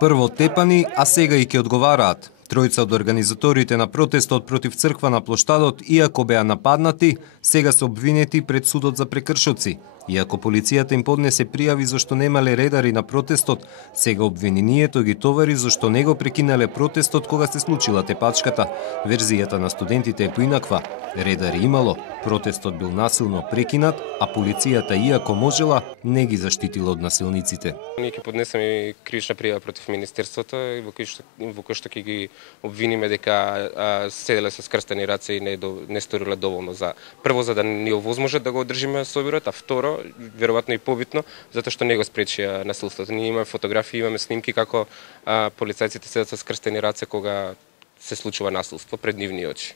Прво тепани, а сега и ќе одговараат. Тројца од организаторите на протестот против црква на плоштадот, иако беа нападнати, сега се обвинети пред судот за прекршоци. Иако полицијата им поднесе пријави зашто немале редари на протестот, сега обвинението ги товари зашто не го прекинале протестот кога се случила тепачката. Верзијата на студентите е поинаква. Редари имало, протестот бил насилно прекинат, а полицијата, иако можела, не ги заштитила од насилниците. Ние ќе поднесеме кривична пријава против Министерството, во кој што ќе ги обвиниме дека седеле со скрстени раце и не сториле доволно за прво за да ни овозможат да го одржиме соборот, а второ, веројатно и побитно, затоа што не го спречија насилството. Ние имаме фотографии, имаме снимки како полицајците седат со скрстени раце кога се случува насилство пред нивни очи.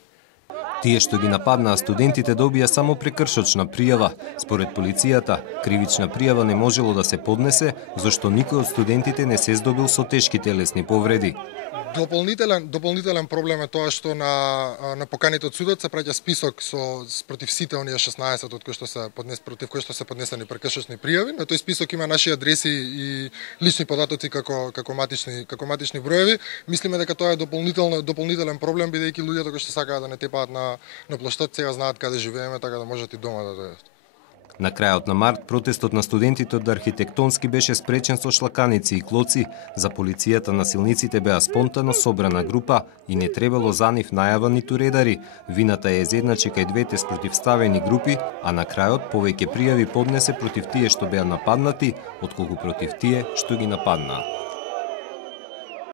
Тие што ги нападнаа студентите добија само прекршочна пријава. Според полицијата, кривична пријава не можело да се поднесе, зашто никој од студентите не се здобил со тешки телесни повреди. Дополнителен проблем е тоа што на поканите од судот се праќа список против сите оние 16 од кои што се против кои што се поднесени прекршочни пријави. На тој список има наши адреси и лични податоци како матични броеви. Мислиме дека тоа е дополнителен проблем, бидејќи луѓето кои што сакаат да не тепаат на плоштад сега знаат каде живееме, така да можат и дома да дојдат. На крајот на март, протестот на студентите од Архитектонски беше спречен со шлаканици и клоци. За полицијата насилниците беа спонтано собрана група и не требало за нив најава ниту редари. Вината е изедначи кај двете спротивставени групи, а на крајот повеќе пријави поднесе против тие што беа нападнати, отколку против тие што ги нападнаа.